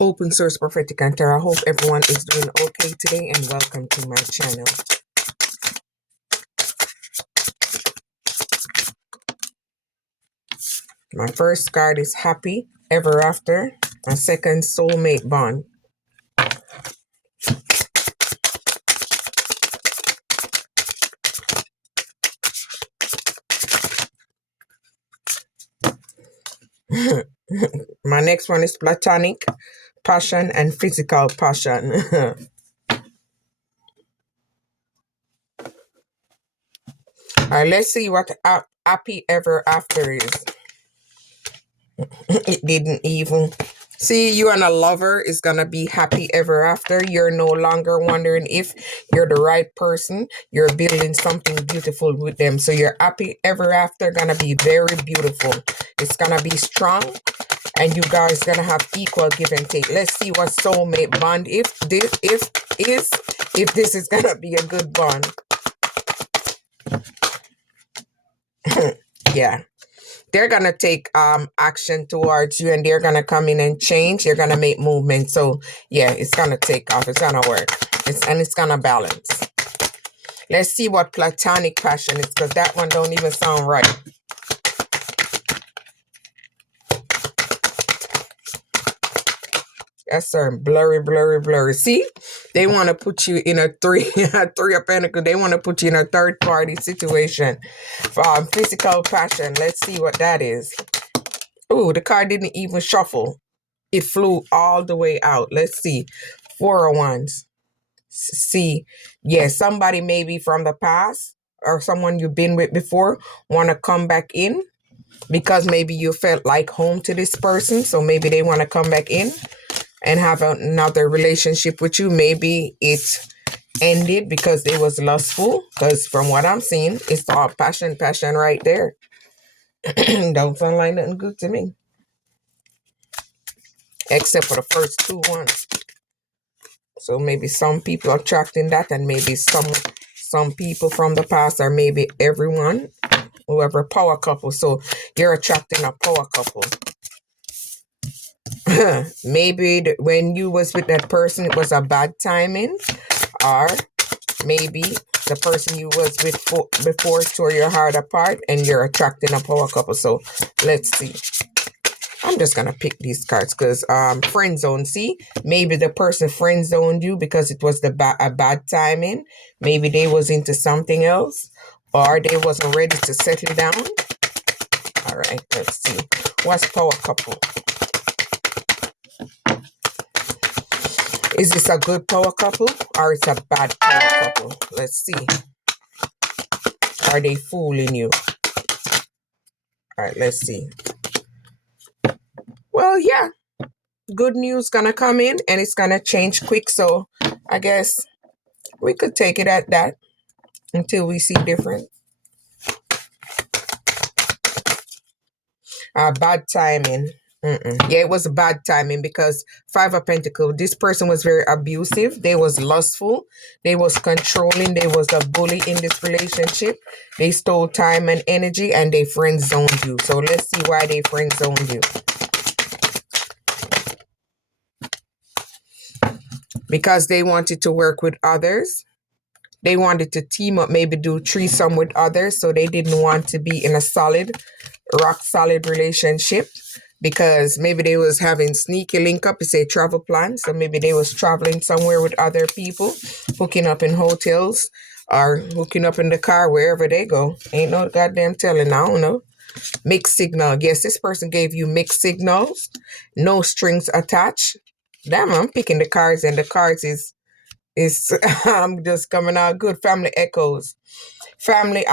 Open Source Prophetic and Tarot. I hope everyone is doing okay today, and welcome to my channel. My first card is Happy Ever After. My second, Soulmate Bond. My next one is Platonic Passion and Physical Passion. Alright, let's see what Happy Ever After is. It didn't even. See, you and a lover is gonna be happy ever after. You're no longer wondering if you're the right person. You're building something beautiful with them. So your happy ever after gonna be very beautiful. It's gonna be strong, and you guys gonna have equal give and take. Let's see what soulmate bond if this is gonna be a good bond. Yeah. They're going to take action towards you, and they're going to come in and change. They're going to make movement. So, yeah, it's going to take off. It's going to work. It's going to balance. Let's see what platonic passion is, because that one don't even sound right. Yes, sir. Blurry, blurry, blurry. See? They want to put you in a three of pentacles. They want to put you in a third party situation. Physical passion. Let's see what that is. Ooh, the card didn't even shuffle. It flew all the way out. Let's see. Four of Wands. See, yeah, somebody maybe from the past or someone you've been with before want to come back in because maybe you felt like home to this person. So maybe they want to come back in and have another relationship with you. Maybe it ended because they was lustful, because from what I'm seeing, it's all passion right there. Don't sound like nothing good to me. Except for the first two ones. So maybe some people are attracting that, and maybe some people from the past, or maybe everyone, whoever, power couple. So you're attracting a power couple. Maybe when you was with that person, it was a bad timing, or maybe the person you was with before tore your heart apart, and you're attracting a power couple. So let's see. I'm just going to pick these cards because friend zone. See, maybe the person friend zoned you because it was a bad timing. Maybe they was into something else, or they wasn't ready to settle down. All right, let's see. What's power couple? Is this a good power couple or it's a bad power couple? Let's see. Are they fooling you? All right, let's see. Well, yeah. Good news gonna come in, and it's gonna change quick. So I guess we could take it at that until we see different. Bad timing. Yeah, it was a bad timing because Five of Pentacles, this person was very abusive. They was lustful. They was controlling. They was a bully in this relationship. They stole time and energy, and they friend zoned you. So let's see why they friend zoned you. Because they wanted to work with others. They wanted to team up, maybe do threesome with others. So they didn't want to be in a rock solid relationship, because maybe they was having sneaky link up, say travel plans. So maybe they was traveling somewhere with other people, hooking up in hotels or hooking up in the car, wherever they go. Ain't no goddamn telling. I don't know. Mixed signal. Yes, this person gave you mixed signals. No strings attached. Damn, I'm picking the cards, and the cards is I'm just coming out good. Family echoes. Family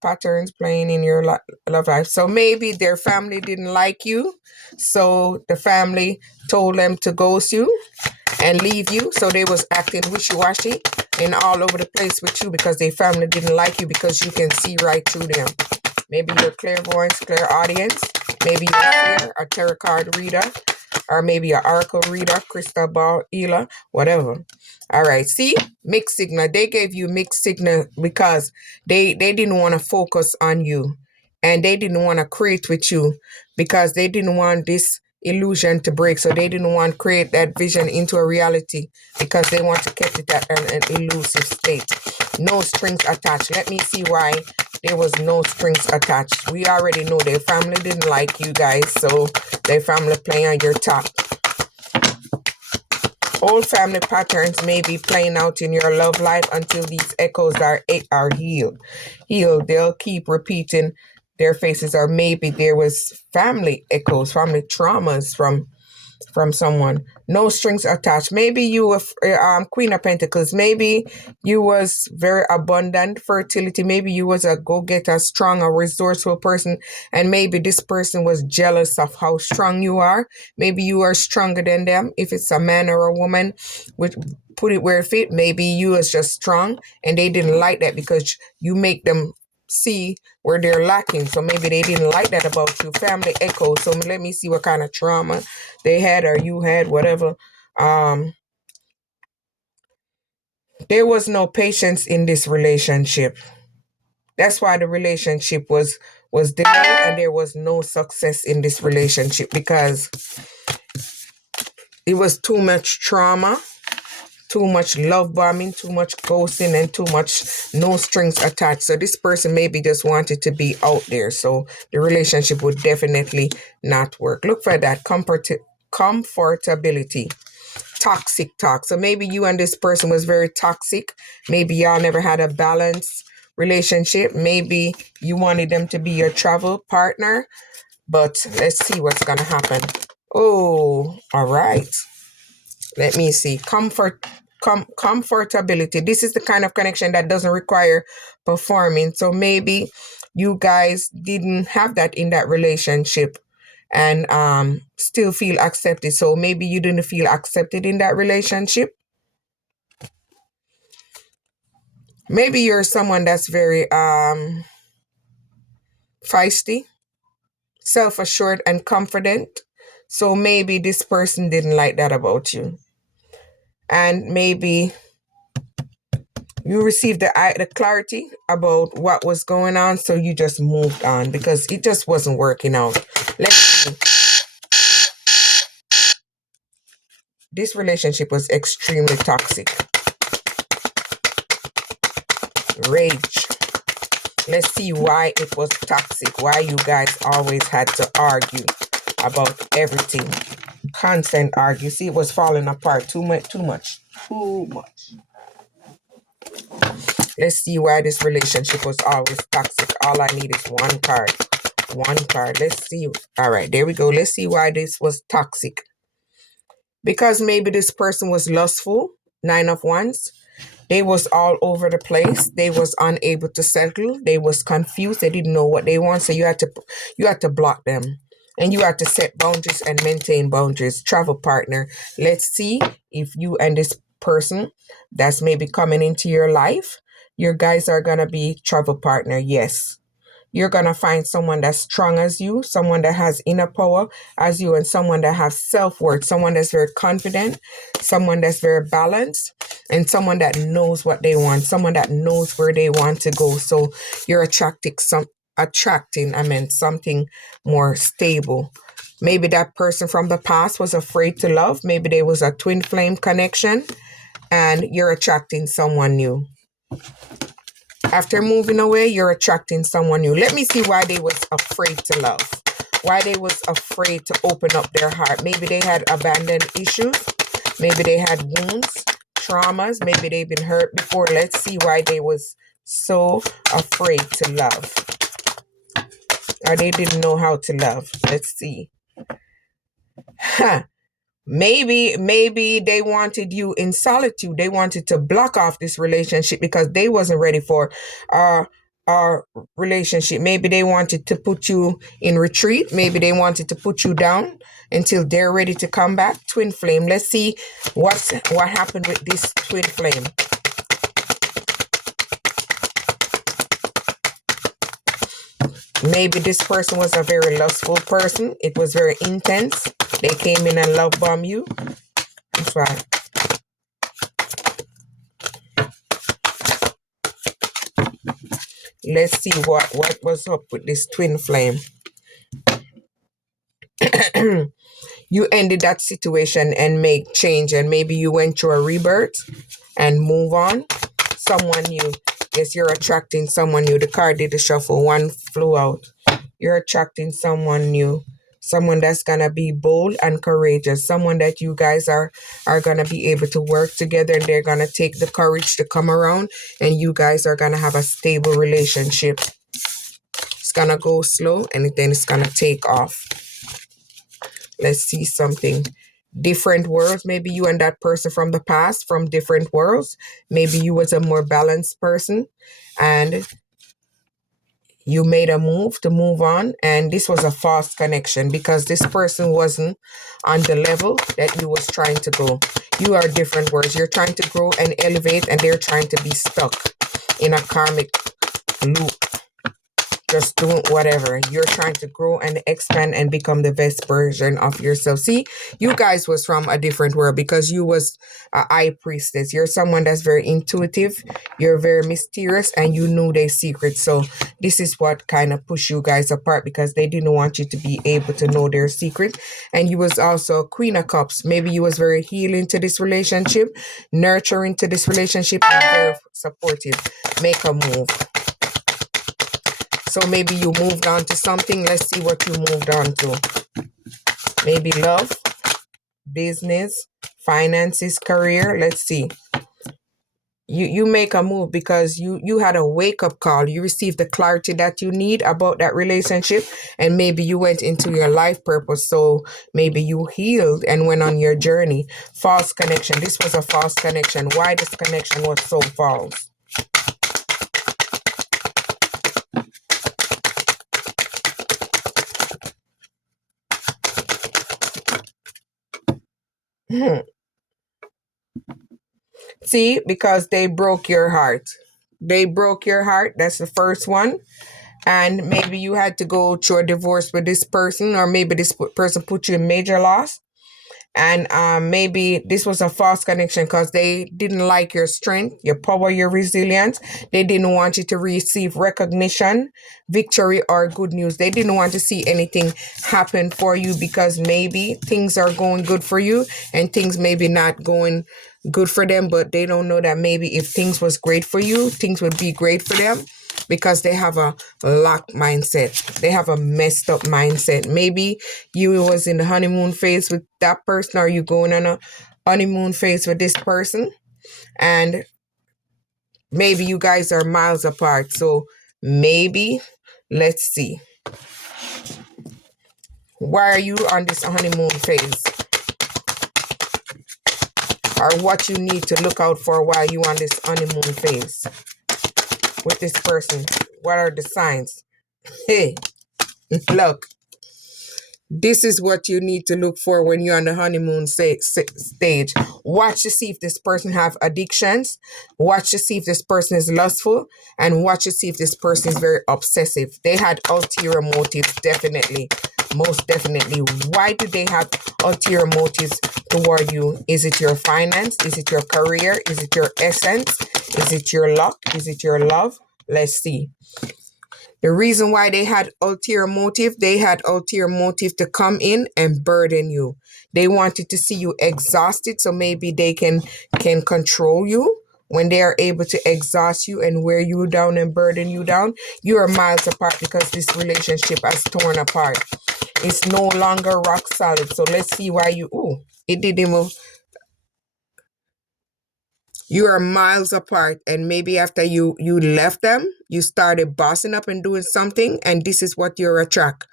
patterns playing in your love life. So maybe their family didn't like you, so the family told them to ghost you and leave you. So they was acting wishy-washy and all over the place with you because their family didn't like you, because you can see right through them. Maybe you're clairvoyance, clairaudience. Maybe you're a tarot card reader, or maybe an oracle reader, crystal ball healer, whatever. All right, see, mixed signal. They gave you mixed signal because they didn't want to focus on you, and they didn't want to create with you because they didn't want this illusion to break. So they didn't want to create that vision into a reality because they want to keep it at an elusive state. No strings attached. Let me see why there was no strings attached. We already know their family didn't like you guys, so their family playing on your top. Old family patterns may be playing out in your love life until these echoes are healed. They'll keep repeating their faces, or maybe there was family echoes, family traumas from someone. No strings attached. Maybe you were Queen of Pentacles. Maybe you was very abundant fertility. Maybe you was a go-getter, strong, a resourceful person, and maybe this person was jealous of how strong you are. Maybe you are stronger than them. If it's a man or a woman, which put it where it fit. Maybe you was just strong, and they didn't like that because you make them see where they're lacking. So maybe they didn't like that about you. Family echo. So let me see what kind of trauma they had or you had, whatever. There was no patience in this relationship. That's why the relationship was delayed, and there was no success in this relationship because it was too much trauma, too much love bombing, too much ghosting, and too much no strings attached. So this person maybe just wanted to be out there. So the relationship would definitely not work. Look for that comfortability. Toxic talk. So maybe you and this person was very toxic. Maybe y'all never had a balanced relationship. Maybe you wanted them to be your travel partner. But let's see what's going to happen. Oh, all right. Let me see. Comfortability. This is the kind of connection that doesn't require performing. So maybe you guys didn't have that in that relationship and still feel accepted. So maybe you didn't feel accepted in that relationship. Maybe you're someone that's very feisty, self-assured, and confident. So maybe this person didn't like that about you. And maybe you received the clarity about what was going on, so you just moved on because it just wasn't working out. Let's see. This relationship was extremely toxic. Rage. Let's see why it was toxic, why you guys always had to argue about everything. Constant argue. See, it was falling apart too much. Let's see why this relationship was always toxic. All I need is one card. Let's see. All right, there we go. Let's see why this was toxic. Because maybe this person was lustful. 9 of Wands. They was all over the place. They was unable to settle. They was confused. They didn't know what they want. So you had to block them. And you had to set boundaries and maintain boundaries. Travel partner. Let's see if you and this person that's maybe coming into your life, your guys are going to be travel partner. Yes. You're going to find someone that's strong as you, someone that has inner power as you, and someone that has self-worth, someone that's very confident, someone that's very balanced, and someone that knows what they want, someone that knows where they want to go. So you're attracting something more stable. Maybe that person from the past was afraid to love. Maybe there was a twin flame connection, and you're attracting someone new. After moving away, you're attracting someone new. Let me see why they was afraid to love. Why they was afraid to open up their heart. Maybe they had abandoned issues. Maybe they had wounds, traumas. Maybe they've been hurt before. Let's see why they was so afraid to love. Or they didn't know how to love. Let's see. Maybe they wanted you in solitude. They wanted to block off this relationship because they wasn't ready for our relationship. Maybe they wanted to put you in retreat. Maybe they wanted to put you down until they're ready to come back. Twin flame. Let's see what happened with this twin flame. Maybe this person was a very lustful person. It was very intense. They came in and love bomb you. That's right. Let's see what was up with this twin flame. You ended that situation and make change, and maybe you went through a rebirth and move on. Someone new. Yes, you're attracting someone new. The card did the shuffle. One flew out. You're attracting someone new. Someone that's gonna be bold and courageous. Someone that you guys are gonna be able to work together, and they're gonna take the courage to come around, and you guys are gonna have a stable relationship. It's gonna go slow and then it's gonna take off. Let's see something. Different worlds. Maybe you and that person from the past, from different worlds. Maybe you was a more balanced person and you made a move to move on, and this was a false connection because this person wasn't on the level that you was trying to go. You are different worlds. You're trying to grow and elevate, and they're trying to be stuck in a karmic loop, just doing whatever. You're trying to grow and expand and become the best version of yourself. See, you guys was from a different world because you was a high priestess. You're someone that's very intuitive. You're very mysterious, and you knew their secrets. So this is what kind of pushed you guys apart, because they didn't want you to be able to know their secret. And you was also Queen of Cups. Maybe you was very healing to this relationship, nurturing to this relationship, and very supportive. Make a move. So maybe you moved on to something. Let's see what you moved on to. Maybe love, business, finances, career. Let's see. You make a move because you had a wake-up call. You received the clarity that you need about that relationship, and maybe you went into your life purpose. So maybe you healed and went on your journey. False connection. This was a false connection. Why this connection was so false? See, because they broke your heart. They broke your heart. That's the first one. And maybe you had to go through a divorce with this person, or maybe this person put you in major loss. And maybe this was a false connection because they didn't like your strength, your power, your resilience. They didn't want you to receive recognition, victory, or good news. They didn't want to see anything happen for you because maybe things are going good for you and things maybe not going good for them. But they don't know that maybe if things was great for you, things would be great for them, because they have a locked mindset. They have a messed up mindset. Maybe you was in the honeymoon phase with that person, or you going on a honeymoon phase with this person, and maybe you guys are miles apart. So maybe, let's see. Why are you on this honeymoon phase? Or what you need to look out for while you on this honeymoon phase with this person? What are the signs? Hey, look, this is what you need to look for when you're on the honeymoon stage. Watch to see if this person have addictions. Watch to see if this person is lustful, and watch to see if this person is very obsessive. They had ulterior motives, definitely. Most definitely. Why do they have ulterior motives toward you? Is it your finance? Is it your career? Is it your essence? Is it your luck? Is it your love? Let's see. The reason why they had ulterior motive to come in and burden you. They wanted to see you exhausted, so maybe they can control you. When they are able to exhaust you and wear you down and burden you down, you are miles apart because this relationship has torn apart. It's no longer rock solid. So let's see why it didn't move. You are miles apart, and maybe after you left them, you started bossing up and doing something, and this is what you attract.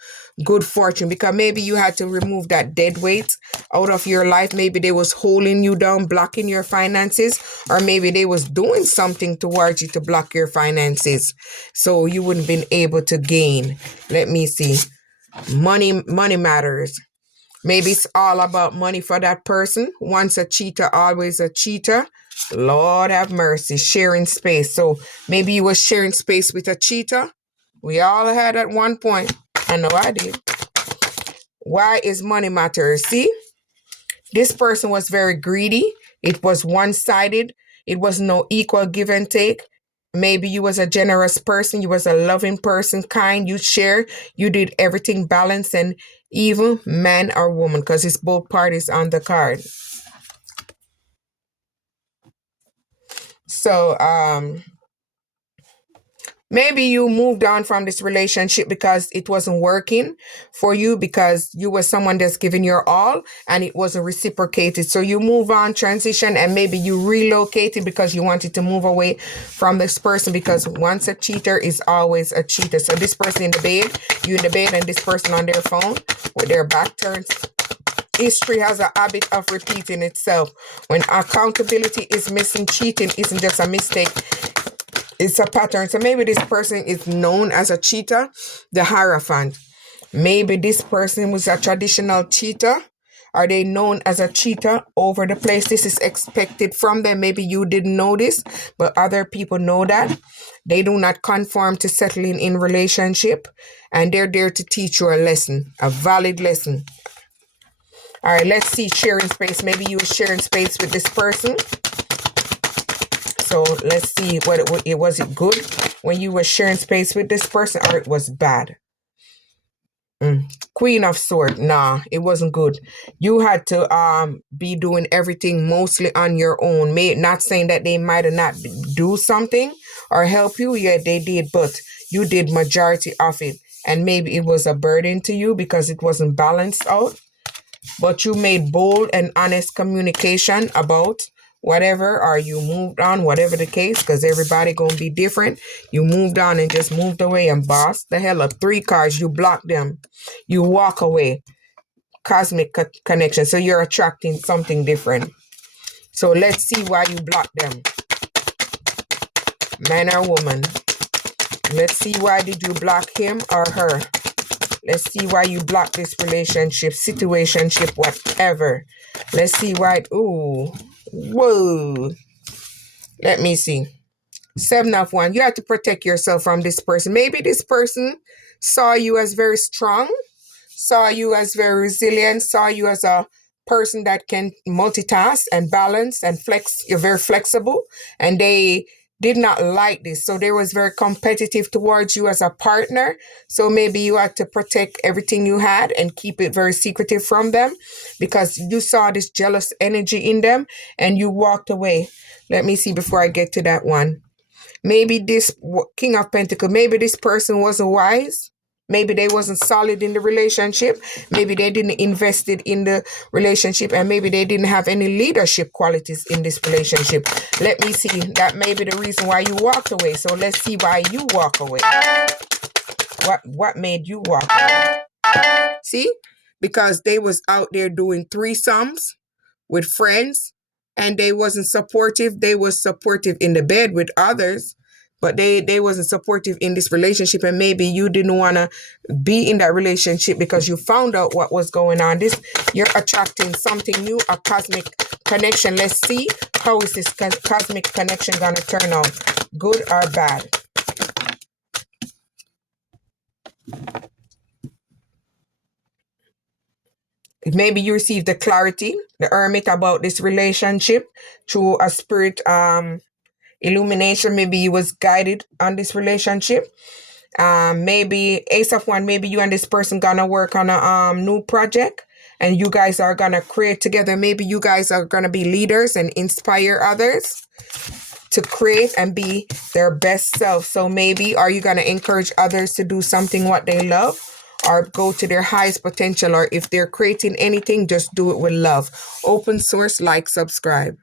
Good fortune, because maybe you had to remove that dead weight out of your life. Maybe they was holding you down, blocking your finances, or maybe they was doing something towards you to block your finances, so you wouldn't been able to gain. Let me see. Money matters. Maybe it's all about money for that person. Once a cheater, always a cheater. Lord have mercy, sharing space. So maybe you were sharing space with a cheater. We all had at one point. I know I did. Why is money matter? See, this person was very greedy. It was one-sided. It was no equal give and take. Maybe you was a generous person. You was a loving person, kind. You share. You did everything balanced, and evil man or woman, because it's both parties on the card. So maybe you moved on from this relationship because it wasn't working for you, because you were someone that's giving your all and it wasn't reciprocated. So you move on, transition, and maybe you relocated because you wanted to move away from this person, because once a cheater is always a cheater. So this person in the bed, you in the bed, and this person on their phone with their back turned. History has a habit of repeating itself. When accountability is missing, cheating isn't just a mistake, it's a pattern. So maybe this person is known as a cheater, the Hierophant. Maybe this person was a traditional cheater. Are they known as a cheater over the place? This is expected from them. Maybe you didn't know this, but other people know that. They do not conform to settling in relationship, and they're there to teach you a lesson, a valid lesson. All right, let's see sharing space. Maybe you were sharing space with this person. So let's see what was it good when you were sharing space with this person, or it was bad? Queen of Swords. Nah, it wasn't good. You had to be doing everything mostly on your own. Not saying that they might have not do something or help you. Yeah, they did, but you did majority of it. And maybe it was a burden to you because it wasn't balanced out. But you made bold and honest communication about whatever, or you moved on, whatever the case, because everybody gonna be different. You moved on and just moved away and bossed the hell up. 3 cards, you block them. You walk away. Cosmic connection. So you're attracting something different. So let's see why you block them. Man or woman. Let's see why did you block him or her. Let's see why you block this relationship, situationship, whatever. Let's see why. Ooh. Whoa. Let me see. 7 of Wands. You have to protect yourself from this person. Maybe this person saw you as very strong, saw you as very resilient, saw you as a person that can multitask and balance and flex. You're very flexible, and they did not like this. So they was very competitive towards you as a partner. So maybe you had to protect everything you had and keep it very secretive from them, because you saw this jealous energy in them and you walked away. Let me see before I get to that one. Maybe this King of Pentacles, maybe this person wasn't wise. Maybe they wasn't solid in the relationship. Maybe they didn't invest it in the relationship, and maybe they didn't have any leadership qualities in this relationship. Let me see. That may be the reason why you walked away. So let's see why you walk away. What made you walk away? See? Because they was out there doing threesomes with friends, and they wasn't supportive. They was supportive in the bed with others, but they wasn't supportive in this relationship. And maybe you didn't want to be in that relationship because you found out what was going on. You're attracting something new, a cosmic connection. Let's see how is this cosmic connection gonna turn out, good or bad. Maybe you received the clarity, the Hermit, about this relationship through a spirit illumination. Maybe you was guided on this relationship. Maybe Ace of Wands, maybe you and this person gonna work on a new project, and you guys are gonna create together. Maybe you guys are gonna be leaders and inspire others to create and be their best self. So maybe are you gonna encourage others to do something what they love, or go to their highest potential, or if they're creating anything, just do it with love. Open source, like, subscribe.